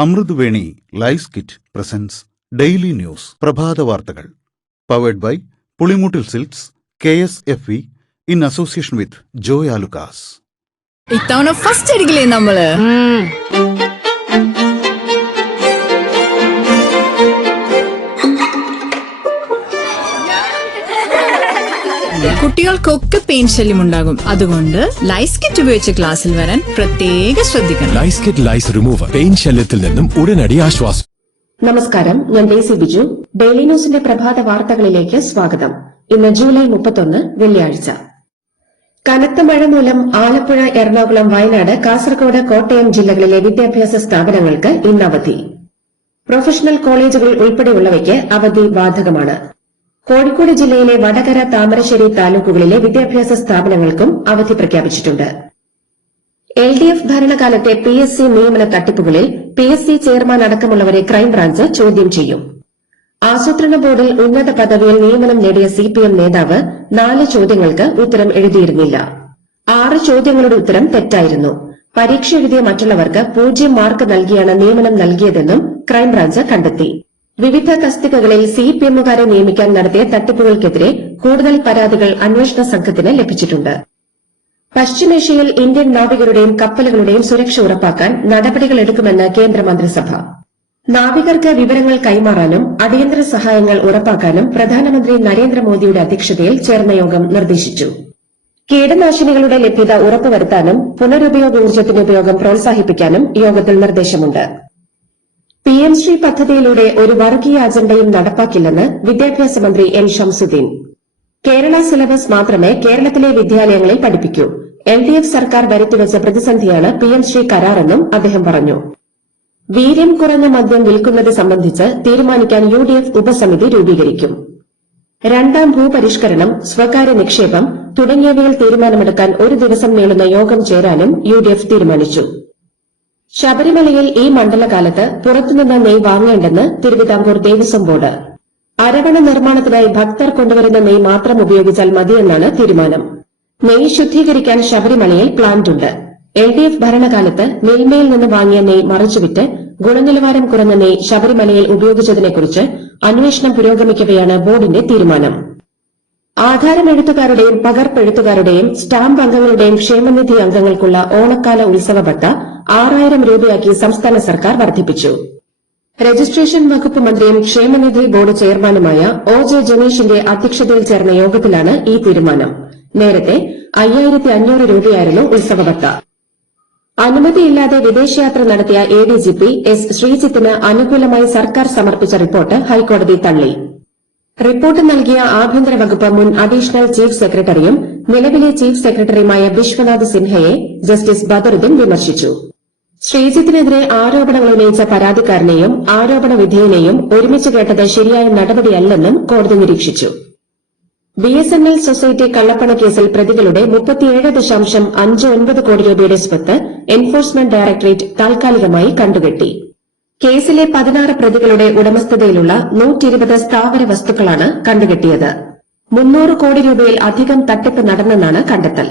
Amruthaveni lice kit presents daily news പ്രഭാത വാർത്തകൾ powered by Pulimoottil silks KSFE in association with Joy Alukkas. ഇത്തവണ first അടിക്കില്ലേ നമ്മള്? കുട്ടികൾക്കൊക്കെ പെയിൻ ശല്യം ഉണ്ടാകും. അതുകൊണ്ട് ലൈസ് കിറ്റ് ഉപയോഗിച്ച് ക്ലാസ്സിൽ വരാൻ പ്രത്യേകം ശ്രദ്ധിക്കണം. ലൈസ് കിറ്റ് ലൈസ് റിമൂവർ പെയിൻ ശല്യത്തിൽ നിന്നും ഉടനടി ആശ്വാസം. നമസ്കാരം, ഞാൻ ഡെയ്സി ബിജു. ഡെയിലി ന്യൂസിന്റെ പ്രഭാത വാർത്തകളിലേക്ക് സ്വാഗതം. ഇന്ന് ജൂലൈ 31 വെള്ളിയാഴ്ച. കനത്ത മഴ മൂലം ആലപ്പുഴ, എറണാകുളം, വയനാട്, കാസർഗോഡ്, കോട്ടയം ജില്ലകളിലെ വിദ്യാഭ്യാസ സ്ഥാപനങ്ങൾക്ക് ഇന്ന് അവധി. പ്രൊഫഷണൽ കോളേജുകൾ ഉൾപ്പെടെയുള്ളവയ്ക്ക് അവധി ബാധകമാണ്. കോഴിക്കോട് ജില്ലയിലെ വടകര, താമരശ്ശേരി താലൂക്കുകളിലെ വിദ്യാഭ്യാസ സ്ഥാപനങ്ങൾക്കും അവധി പ്രഖ്യാപിച്ചിട്ടുണ്ട്. LDF ഭരണകാലത്തെ PSC നിയമന തട്ടിപ്പുകളിൽ PSC ചെയർമാൻ അടക്കമുള്ളവരെ ക്രൈംബ്രാഞ്ച് ചോദ്യം ചെയ്യും. ആസൂത്രണ ബോർഡിൽ ഉന്നത പദവിയിൽ നിയമനം നേടിയ CPM നേതാവ് 4 ചോദ്യങ്ങൾക്ക് ഉത്തരം എഴുതിയിരുന്നില്ല. 6 ചോദ്യങ്ങളുടെ ഉത്തരം തെറ്റായിരുന്നു. പരീക്ഷ എഴുതിയ മറ്റുള്ളവർക്ക് 0 മാർക്ക് നൽകിയാണ് നിയമനം നൽകിയതെന്നും ക്രൈംബ്രാഞ്ച് കണ്ടെത്തി. വിവിധ തസ്തികകളിൽ CPMകാരെ നിയമിക്കാൻ നടത്തിയ തട്ടിപ്പുകൾക്കെതിരെ കൂടുതൽ പരാതികൾ അന്വേഷണ സംഘത്തിന് ലഭിച്ചിട്ടുണ്ട്. പശ്ചിമേഷ്യയിൽ ഇന്ത്യൻ നാവികരുടെയും കപ്പലുകളുടെയും സുരക്ഷ ഉറപ്പാക്കാൻ നടപടികൾ എടുക്കുമെന്ന് കേന്ദ്രമന്ത്രിസഭ. നാവികർക്ക് വിവരങ്ങൾ കൈമാറാനും അടിയന്തര സഹായങ്ങൾ ഉറപ്പാക്കാനും പ്രധാനമന്ത്രി നരേന്ദ്രമോദിയുടെ അധ്യക്ഷതയിൽ ചേർന്ന യോഗം നിർദ്ദേശിച്ചു. കീടനാശിനികളുടെ ലഭ്യത ഉറപ്പുവരുത്താനും പുനരുപയോഗ ഊർജ്ജത്തിന്റെ ഉപയോഗം പ്രോത്സാഹിപ്പിക്കാനും യോഗത്തിൽ നിർദ്ദേശമുണ്ട്. PM ശ്രീ പദ്ധതിയിലൂടെ ഒരു വർഗീയ അജണ്ടയും നടപ്പാക്കില്ലെന്ന് വിദ്യാഭ്യാസ മന്ത്രി N. ഷംസുദ്ദീൻ. കേരള സിലബസ് മാത്രമേ കേരളത്തിലെ വിദ്യാലയങ്ങളിൽ പഠിപ്പിക്കൂ. LDF സർക്കാർ വരുത്തിവെച്ച പ്രതിസന്ധിയാണ് PM ശ്രീ കരാറെന്നും അദ്ദേഹം പറഞ്ഞു. വീര്യം കുറഞ്ഞ മദ്യം വിൽക്കുന്നത് സംബന്ധിച്ച് തീരുമാനിക്കാൻ UDF ഉപസമിതി രൂപീകരിക്കും. രണ്ടാം ഭൂപരിഷ്കരണം, സ്വകാര്യ നിക്ഷേപം തുടങ്ങിയവയിൽ തീരുമാനമെടുക്കാൻ ഒരു ദിവസം നീളുന്ന യോഗം ചേരാനും UDF തീരുമാനിച്ചു. ശബരിമലയിൽ ഈ മണ്ഡലകാലത്ത് പുറത്തുനിന്ന് നെയ് വാങ്ങേണ്ടെന്ന് തിരുവിതാംകൂർ ദേവസ്വം ബോർഡ്. അരവണ നിർമ്മാണത്തിനായി ഭക്തർ കൊണ്ടുവരുന്ന നെയ് മാത്രം ഉപയോഗിച്ചാൽ മതിയെന്നാണ് തീരുമാനം. നെയ് ശുദ്ധീകരിക്കാൻ ശബരിമലയിൽ പ്ലാന്റുണ്ട്. LDF ഭരണകാലത്ത് നെയ്മയിൽ നിന്ന് വാങ്ങിയ നെയ് മറച്ചുവിറ്റ് ഗുണനിലവാരം കുറഞ്ഞ നെയ് ശബരിമലയിൽ ഉപയോഗിച്ചതിനെക്കുറിച്ച് അന്വേഷണം പുരോഗമിക്കവെയാണ് ബോർഡിന്റെ തീരുമാനം. ആധാരം എഴുത്തുകാരുടെയും പകർപ്പെഴുത്തുകാരുടെയും സ്റ്റാമ്പ് അംഗങ്ങളുടെയും ക്ഷേമനിധി അംഗങ്ങൾക്കുള്ള ഓണക്കാല ഉത്സവ ബത്ത 6000 രൂപയാക്കി സംസ്ഥാന സർക്കാർ വർദ്ധിപ്പിച്ചു. രജിസ്ട്രേഷൻ വകുപ്പ് മന്ത്രിയും ക്ഷേമനിധി ബോർഡ് ചെയർമാനുമായ OJ ജനീഷിന്റെ അധ്യക്ഷതയിൽ ചേർന്ന യോഗത്തിലാണ് ഈ തീരുമാനം. നേരത്തെ 5500 രൂപയായിരുന്നു ഉത്സവ ബത്ത. അനുമതിയില്ലാതെ വിദേശയാത്ര നടത്തിയ ADGP S. ശ്രീജിത്തിന് അനുകൂലമായി സർക്കാർ സമർപ്പിച്ച റിപ്പോർട്ട് ഹൈക്കോടതി തള്ളി. റിപ്പോർട്ട് നൽകിയ ആഭ്യന്തര വകുപ്പ് മുൻ അഡീഷണൽ ചീഫ് സെക്രട്ടറിയും നിലവിലെ ചീഫ് സെക്രട്ടറിയുമായ ബിശ്വനാഥ് സിൻഹയെ ജസ്റ്റിസ് ബദറുദ്ദീൻ വിമർശിച്ചു. ശ്രീജിത്തിനെതിരെ ആരോപണങ്ങൾ ഉന്നയിച്ച പരാതിക്കാരനെയും ആരോപണ വിധേയനെയും ഒരുമിച്ച് കേട്ടത് ശരിയായ നടപടിയല്ലെന്നും കോടതി നിരീക്ഷിച്ചു. BSNL സൊസൈറ്റി കള്ളപ്പണ കേസിൽ പ്രതികളുടെ 37.59 കോടി രൂപയുടെ സ്വത്ത് എൻഫോഴ്സ്മെന്റ് ഡയറക്ടറേറ്റ് താൽക്കാലികമായി കണ്ടുകെട്ടി. കേസിലെ 16 പ്രതികളുടെ ഉടമസ്ഥതയിലുള്ള 120 സ്ഥാവര വസ്തുക്കളാണ് കണ്ടുകെട്ടിയത്. 300 കോടി രൂപയിൽ അധികം തട്ടിപ്പ് നടന്നെന്നാണ് കണ്ടെത്തൽ.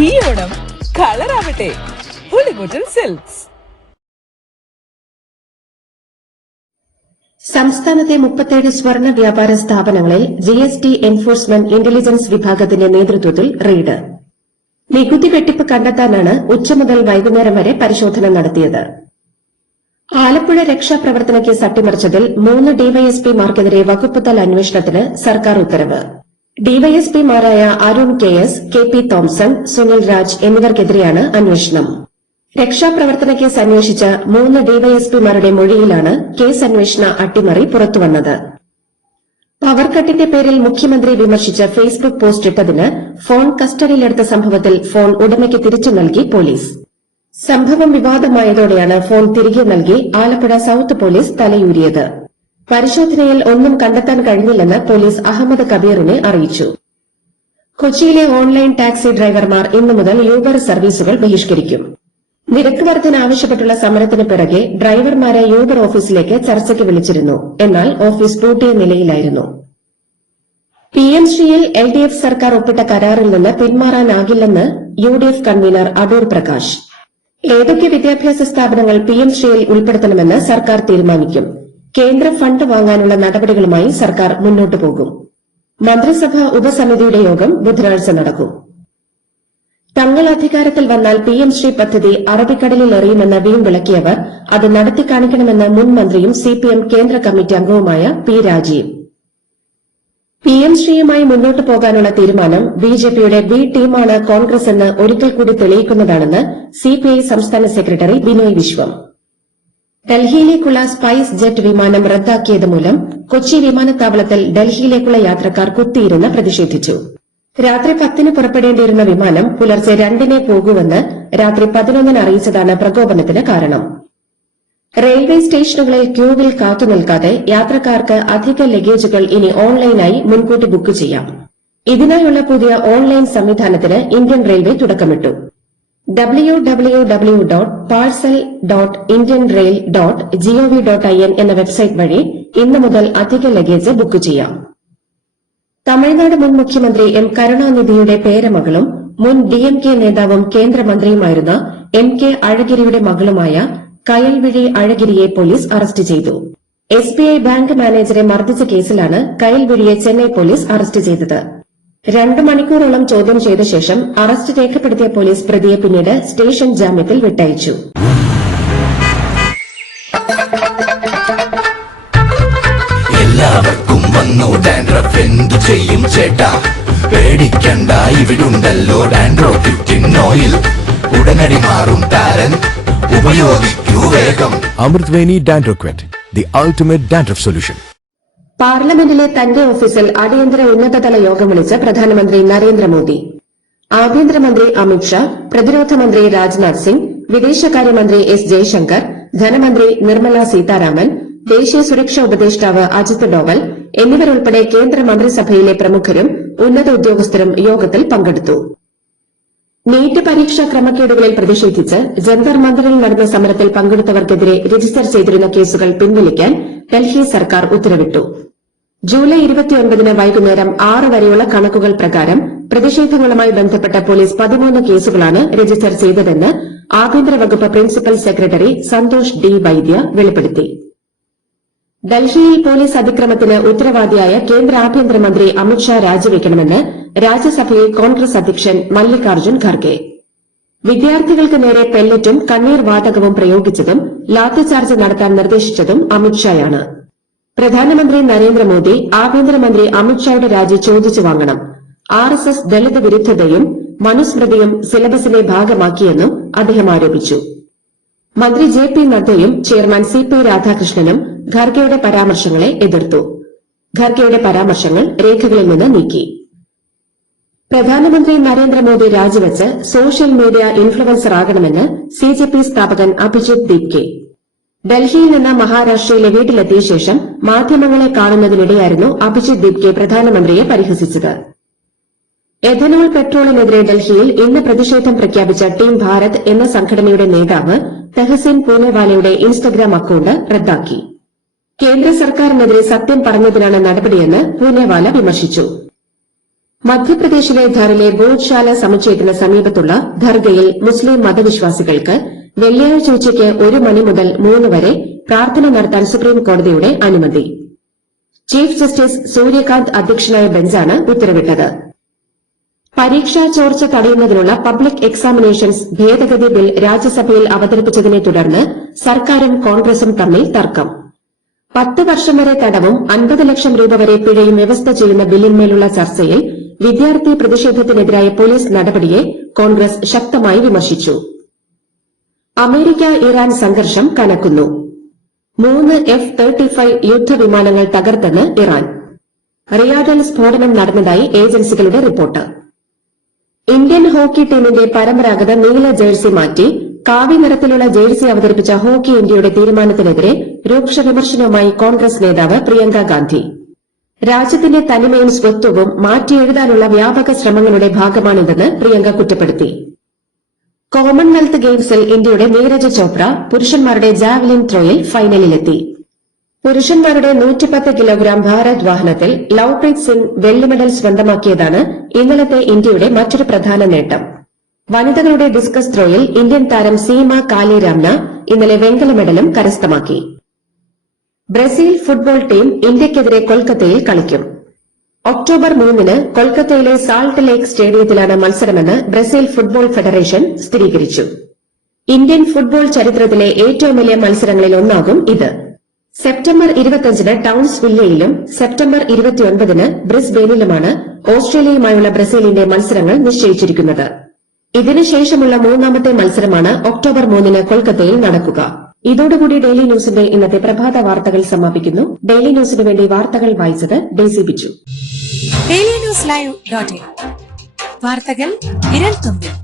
ഈ ഓണം കളറാവട്ടെ പുളിമൂട്ടിൽ സിൽക്സ്. സംസ്ഥാനത്തെ 37 സ്വർണ്ണ വ്യാപാര സ്ഥാപനങ്ങളിൽ GST എൻഫോഴ്സ്മെന്റ് ഇന്റലിജൻസ് വിഭാഗത്തിന്റെ നേതൃത്വത്തിൽ റെയ്ഡ്. നികുതി വെട്ടിപ്പ് കണ്ടെത്താനാണ് ഉച്ച മുതൽ വൈകുന്നേരം വരെ പരിശോധന നടത്തിയത്. ആലപ്പുഴ രക്ഷാപ്രവർത്തന കേസ് അട്ടിമറിച്ചതിൽ 3 DYSPമാർക്കെതിരെ വകുപ്പുതല അന്വേഷണത്തിന് സർക്കാർ ഉത്തരവ്. DYSPമാരായ Arun KS, KP Thomson, Sunil Raj എന്നിവർക്കെതിരെയാണ് അന്വേഷണം. രക്ഷാപ്രവർത്തന കേസ് അന്വേഷിച്ച 3 DYSPമാരുടെ മൊഴിയിലാണ് കേസ് അന്വേഷണ അട്ടിമറി പുറത്തുവന്നത്. പവർ കട്ടിന്റെ പേരിൽ മുഖ്യമന്ത്രി വിമർശിച്ച ഫേസ്ബുക്ക് പോസ്റ്റ് ഇട്ടതിന് ഫോൺ കസ്റ്റഡിയിലെടുത്ത സംഭവത്തിൽ ഫോൺ ഉടമയ്ക്ക് തിരിച്ചു നൽകി പോലീസ്. സംഭവം വിവാദമായതോടെയാണ് ഫോൺ തിരികെ നൽകി ആലപ്പുഴ സൌത്ത് പോലീസ് തലയൂരിയത്. പരിശോധനയിൽ ഒന്നും കണ്ടെത്താൻ കഴിഞ്ഞില്ലെന്ന് പോലീസ് അഹമ്മദ് കബീറിനെ അറിയിച്ചു. കൊച്ചിയിലെ ഓൺലൈൻ ടാക്സി ഡ്രൈവർമാർ ഇന്നു മുതൽ യൂബർ സർവീസുകൾ ബഹിഷ്കരിക്കും. നിരക്ക് വർധന ആവശ്യപ്പെട്ടുള്ള സമരത്തിന് പിറകെ ഡ്രൈവർമാരെ യൂബർ ഓഫീസിലേക്ക് ചർച്ചയ്ക്ക് വിളിച്ചിരുന്നു. എന്നാൽ ഓഫീസ് പൂട്ടിയ നിലയിലായിരുന്നു. PM ശ്രീയിൽ LDF സർക്കാർ ഒപ്പിട്ട കരാറിൽ നിന്ന് പിന്മാറാനാകില്ലെന്ന് UDF കൺവീനർ അടൂർ പ്രകാശ്. ഏതൊക്കെ വിദ്യാഭ്യാസ സ്ഥാപനങ്ങൾ PM ശ്രീയിൽ ഉൾപ്പെടുത്തണമെന്ന് സർക്കാർ തീരുമാനിക്കും. കേന്ദ്ര ഫണ്ട് വാങ്ങാനുള്ള നടപടികളുമായി സർക്കാർ മുന്നോട്ടു പോകും. മന്ത്രിസഭാ ഉപസമിതിയുടെ യോഗം ബുധനാഴ്ച നടക്കും. തങ്ങൾ അധികാരത്തിൽ വന്നാൽ PM ശ്രീ പദ്ധതി അറബിക്കടലിൽ എറിയുമെന്ന് വീമ്പിളക്കിയവർ അത് നടത്തിക്കാണിക്കണമെന്ന് മുൻ മന്ത്രിയും CPM കേന്ദ്ര കമ്മിറ്റി അംഗവുമായ P രാജീവ്. PM ശ്രീയുമായി മുന്നോട്ടു പോകാനുള്ള തീരുമാനം BJPയുടെ B ടീമാണ് കോൺഗ്രസ് എന്ന് ഒരിക്കൽ കൂടി തെളിയിക്കുന്നതാണെന്ന് CPI സംസ്ഥാന secretary Binoy Viswam. ഡൽഹിയിലേക്കുള്ള spice jet വിമാനം റദ്ദാക്കിയത് മൂലം കൊച്ചി വിമാനത്താവളത്തിൽ ഡൽഹിയിലേക്കുള്ള യാത്രക്കാർ കുത്തിയിരുന്ന് പ്രതിഷേധിച്ചു. രാത്രി 10-ന് പുറപ്പെടേണ്ടിയിരുന്ന വിമാനം പുലർച്ചെ 2-ന് പോകൂവെന്ന് രാത്രി 11-ന് അറിയിച്ചതാണ് പ്രകോപനത്തിന് കാരണം. റെയിൽവേ സ്റ്റേഷനുകളിൽ ക്യൂവിൽ കാത്തുനിൽക്കാതെ യാത്രക്കാർക്ക് അധിക ലഗേജുകൾ ഇനി ഓൺലൈനായി മുൻകൂട്ടി ബുക്ക് ചെയ്യാം. ഇതിനായുള്ള പുതിയ ഓൺലൈൻ സംവിധാനത്തിന് ഇന്ത്യൻ റെയിൽവേ തുടക്കമിട്ടു. www.parcel.indianrail.gov.in എന്ന വെബ്സൈറ്റ് വഴി ഇന്നു മുതൽ അധിക ലഗേജ് ബുക്ക് ചെയ്യാം. തമിഴ്നാട് മുൻ മുഖ്യമന്ത്രി M കരുണാനിധിയുടെ പേരമകളും മുൻ DMK നേതാവും കേന്ദ്രമന്ത്രിയുമായിരുന്ന MK അഴഗിരിയുടെ മകളുമായ കയൽവിഴി അഴഗിരിയെ പോലീസ് അറസ്റ്റ് ചെയ്തു. SBI ബാങ്ക് മാനേജരെ മർദ്ദിച്ച കേസിലാണ് കയൽവിഴിയെ ചെന്നൈ പോലീസ് അറസ്റ്റ് ചെയ്തത്. 2 മണിക്കൂറോളം ചോദ്യം ചെയ്ത ശേഷം അറസ്റ്റ് രേഖപ്പെടുത്തിയ പോലീസ് പ്രതിയെ പിന്നീട് സ്റ്റേഷൻ ജാമ്യത്തിൽ വിട്ടയച്ചു. എല്ലാവർക്കും വന്നു ഡാൻഡ്രഫ്, എന്തു ചെയ്യും ചേട്ടാ? പേടിക്കണ്ട, ഇവിടുണ്ടല്ലോ ഡാൻഡ്രഫ് 15 ഓയിൽ. ഉടനടി മാറും താരൻ, ഉപയോഗിക്കൂ വേഗം. Amrutveni dandruff quit, the ultimate dandruff solution. പാർലമെന്റിലെ തന്റെ ഓഫീസിൽ അടിയന്തര ഉന്നതതല യോഗം വിളിച്ച് പ്രധാനമന്ത്രി നരേന്ദ്രമോദി. ആഭ്യന്തരമന്ത്രി അമിത്ഷാ, പ്രതിരോധ മന്ത്രി രാജ്നാഥ് സിംഗ്, വിദേശകാര്യമന്ത്രി S ജയശങ്കർ, ധനമന്ത്രി നിർമ്മല സീതാരാമൻ, ദേശീയ സുരക്ഷാ ഉപദേഷ്ടാവ് അജിത് ഡോവൽ എന്നിവരുൾപ്പെടെ കേന്ദ്ര മന്ത്രിസഭയിലെ പ്രമുഖരും ഉന്നത ഉദ്യോഗസ്ഥരും യോഗത്തിൽ പങ്കെടുത്തു. നീറ്റ് പരീക്ഷാ ക്രമക്കേടുകളിൽ പ്രതിഷേധിച്ച് ജന്തർ മന്ദിറിൽ നടന്ന സമരത്തിൽ പങ്കെടുത്തവർക്കെതിരെ രജിസ്റ്റർ ചെയ്തിരുന്ന കേസുകൾ പിൻവലിക്കാൻ ഡൽഹി സർക്കാർ ഉത്തരവിട്ടു. ജൂലൈ 29-ന് വൈകുന്നേരം 6 വരെയുള്ള കണക്കുകൾ പ്രകാരം പ്രതിഷേധങ്ങളുമായി ബന്ധപ്പെട്ട പോലീസ് 13 കേസുകളാണ് രജിസ്റ്റർ ചെയ്തതെന്ന് ആഭ്യന്തര വകുപ്പ് പ്രിൻസിപ്പൽ സെക്രട്ടറി സന്തോഷ് D വൈദ്യ വെളിപ്പെടുത്തി. ഡൽഹിയിൽ പോലീസ് അതിക്രമത്തിന് ഉത്തരവാദിയായ കേന്ദ്ര ആഭ്യന്തരമന്ത്രി അമിത്ഷാ രാജിവെക്കണമെന്ന് രാജ്യസഭയിൽ കോൺഗ്രസ് അധ്യക്ഷൻ മല്ലികാർജ്ജുൻ ഖർഗെ. വിദ്യാർത്ഥികൾക്ക് നേരെ പെല്ലറ്റും കണ്ണീർ വാതകവും പ്രയോഗിച്ചതും ലാത്തിചാർജ് നടത്താൻ നിർദ്ദേശിച്ചതും അമിത്ഷായാണ്. പ്രധാനമന്ത്രി നരേന്ദ്രമോദി ആഭ്യന്തരമന്ത്രി അമിത്ഷായുടെ രാജി ചോദിച്ചു വാങ്ങണം. RSS ദളിത് വിരുദ്ധതയും മനുസ്മൃതിയും സിലബസിന്റെ ഭാഗമാക്കിയെന്നും അദ്ദേഹം ആരോപിച്ചു. മന്ത്രി JP നദ്ദയും ചെയർമാൻ CP രാധാകൃഷ്ണനും ഖർഗെയുടെ പരാമർശങ്ങളെ എതിർത്തു. ഖർഗെയുടെ പരാമർശങ്ങൾ രേഖകളിൽ നിന്ന് നീക്കി. പ്രധാനമന്ത്രി നരേന്ദ്രമോദി രാജിവെച്ച് സോഷ്യൽ മീഡിയ ഇൻഫ്ലുവൻസർ ആകണമെന്ന് CJP സ്ഥാപകൻ അഭിജിത് ദീപ്കെ. ഡൽഹിയിൽ നിന്ന് മഹാരാഷ്ട്രയിലെ വീട്ടിലെത്തിയ ശേഷം മാധ്യമങ്ങളെ കാണുന്നതിനിടെയായിരുന്നു അഭിജിത് ദീപ്കെ പ്രധാനമന്ത്രിയെ പരിഹസിച്ചത്. എഥനോൾ പെട്രോളിനെതിരെ ഡൽഹിയിൽ ഇന്ന് പ്രതിഷേധം പ്രഖ്യാപിച്ച ടീം ഭാരത് എന്ന സംഘടനയുടെ നേതാവ് തെഹസിൻ പൂനെവാലയുടെ ഇൻസ്റ്റഗ്രാം അക്കൌണ്ട് റദ്ദാക്കി. കേന്ദ്ര സർക്കാരിനെതിരെ സത്യം പറഞ്ഞതിനാണ് നടപടിയെന്ന് പൂനെവാല വിമർശിച്ചു. മധ്യപ്രദേശിലെ ധറിലെ ബോധ്ശാല സമുച്ചയത്തിന് സമീപത്തുള്ള ദർഗയിൽ മുസ്ലിം മതവിശ്വാസികൾക്ക് വെള്ളിയാഴ്ച ഉച്ചയ്ക്ക് 1 മണി മുതൽ 3 വരെ പ്രാർത്ഥന നടത്താൻ സുപ്രീംകോടതിയുടെ അനുമതി. ചീഫ് ജസ്റ്റിസ് സൂര്യകാന്ത് അധ്യക്ഷനായ ബെഞ്ചാണ് ഉത്തരവിട്ടത്. പരീക്ഷാ ചോർച്ച തടയുന്നതിനുള്ള പബ്ലിക് എക്സാമിനേഷൻസ് ഭേദഗതി ബിൽ രാജ്യസഭയിൽ അവതരിപ്പിച്ചതിനെ തുടർന്ന് സർക്കാരും കോൺഗ്രസും തമ്മിൽ തർക്കം. 10 വർഷം വരെ തടവും 50 ലക്ഷം രൂപ വരെ പിഴയും വ്യവസ്ഥ ചെയ്യുന്ന ബില്ലിന്മേലുള്ള ചർച്ചയിൽ വിദ്യാർത്ഥി പ്രതിഷേധത്തിനെതിരായ പോലീസ് നടപടിയെ കോൺഗ്രസ് ശക്തമായി വിമർശിച്ചു. അമേരിക്ക ഇറാൻ സംഘർഷം കനക്കുന്നു. 3 F-35 യുദ്ധവിമാനങ്ങൾ തകർത്തെന്ന് ഇറാൻ. റിയാദിൽ സ്ഫോടനം നടന്നതായി ഏജൻസികളുടെ റിപ്പോർട്ട്. ഇന്ത്യൻ ഹോക്കി ടീമിന്റെ പരമ്പരാഗത നീല ജേഴ്സി മാറ്റി കാവി നിറത്തിലുള്ള ജേഴ്സി അവതരിപ്പിച്ച ഹോക്കി ഇന്ത്യയുടെ തീരുമാനത്തിനെതിരെ രൂക്ഷ വിമർശനവുമായി കോൺഗ്രസ് നേതാവ് പ്രിയങ്ക ഗാന്ധി. രാജ്യത്തിന്റെ തനിമയും സ്വത്വവും മാറ്റിയെഴുതാനുള്ള വ്യാപക ശ്രമങ്ങളുടെ ഭാഗമാണിതെന്ന് പ്രിയങ്ക കുറ്റപ്പെടുത്തി. കോമൺവെൽത്ത് ഗെയിംസിൽ ഇന്ത്യയുടെ നീരജ് ചോപ്ര പുരുഷന്മാരുടെ ജാവലിൻ ത്രോയിൽ ഫൈനലിലെത്തി. പുരുഷന്മാരുടെ 110 കിലോഗ്രാം ഭാരദ്വാഹനത്തിൽ ലവ്പ്രീത് സിംഗ് വെള്ളി മെഡൽ സ്വന്തമാക്കിയതാണ് ഇന്നലത്തെ ഇന്ത്യയുടെ മറ്റൊരു പ്രധാന നേട്ടം. വനിതകളുടെ ഡിസ്കസ് ത്രോയിൽ ഇന്ത്യൻ താരം സീമ കാലിരാംന ഇന്നലെ വെങ്കല മെഡലും കരസ്ഥമാക്കി. ബ്രസീൽ ഫുട്ബോൾ ടീം ഇന്ത്യയ്ക്കെതിരെ കൊൽക്കത്തയിൽ കളിക്കും. ഒക്ടോബർ 3 കൊൽക്കത്തയിലെ സാൾട്ട് ലേക്ക് സ്റ്റേഡിയത്തിലാണ് മത്സരമെന്ന് ബ്രസീൽ ഫുട്ബോൾ ഫെഡറേഷൻ സ്ഥിരീകരിച്ചു. ഇന്ത്യൻ ഫുട്ബോൾ ചരിത്രത്തിലെ ഏറ്റവും വലിയ മത്സരങ്ങളിൽ ഒന്നാകും ഇത്. സെപ്റ്റംബർ 25 ടൌൺസ് വില്ലയിലും സെപ്റ്റംബർ 29 ബ്രിസ്ബെയിനിലുമാണ് ഓസ്ട്രേലിയയുമായുള്ള ബ്രസീലിന്റെ മത്സരങ്ങൾ നിശ്ചയിച്ചിരിക്കുന്നത്. ഇതിനുശേഷമുള്ള മൂന്നാമത്തെ മത്സരമാണ് ഒക്ടോബർ 3 കൊൽക്കത്തയിൽ നടക്കുക. ഇതോടുകൂടി ഡെയിലി ന്യൂസിന്റെ ഇന്നത്തെ പ്രഭാത വാർത്തകൾ സമാപിക്കുന്നു. ഡെയിലി ന്യൂസിന് വേണ്ടി വാർത്തകൾ വായിച്ചത് Daisy Biju. Daily news live .in വാർത്തകൾ വിരൽ തുമ്പിൽ.